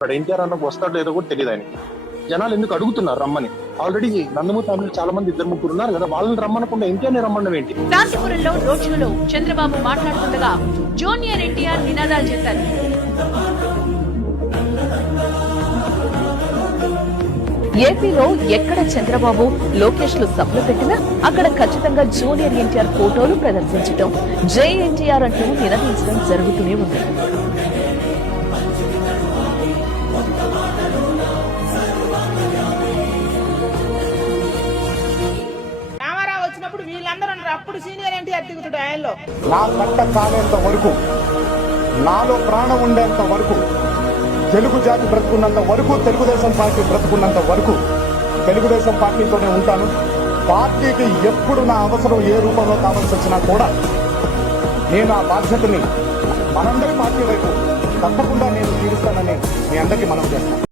ఇక్కడ ఎన్టీఆర్ అన్నకు వస్తాడో లేదో కూడా తెలియదు ఆయనకి. జనాలు ఎందుకు అడుగుతున్నారు రమ్మని? ఆల్రెడీ నందమూరి ఫ్యామిలీ చాలా మంది 2-3 ఉన్నారు కదా, వాళ్ళని రమ్మనకుండా ఎన్టీఆర్ రమ్మడం ఏంటి? శాంతిపురంలో రోడ్ షోలో చంద్రబాబు మాట్లాడుతుండగా జూనియర్ ఎన్టీఆర్ నినాదాలు చేశారు. ఏపీలో ఎక్కడ చంద్రబాబు లోకేష్ లు సభలు పెట్టినా అక్కడ ఖచ్చితంగా జూనియర్ ఎన్టీఆర్ ఫోటోలు ప్రదర్శించడం, జై ఎన్టీఆర్ అంటూ నినదించడం జరుగుతూనే ఉంది. అప్పుడు సీనియర్ ఎన్టీఆర్ దిగుతాడు ఆయనలో. నా కట్ట కాలేంత వరకు, నాలో ప్రాణం ఉండేంత వరకు, తెలుగు జాతి బ్రతుకున్నంత వరకు, తెలుగుదేశం పార్టీ బ్రతుకున్నంత వరకు తెలుగుదేశం పార్టీతోనే ఉంటాను. పార్టీకి ఎప్పుడు నా అవసరం ఏ రూపంలో కావాల్సి వచ్చినా కూడా నేను ఆ బాధ్యతని మనందరి పార్టీ వైపు తప్పకుండా నేను తీరుస్తానని మీ అందరికీ మనం చేస్తాను.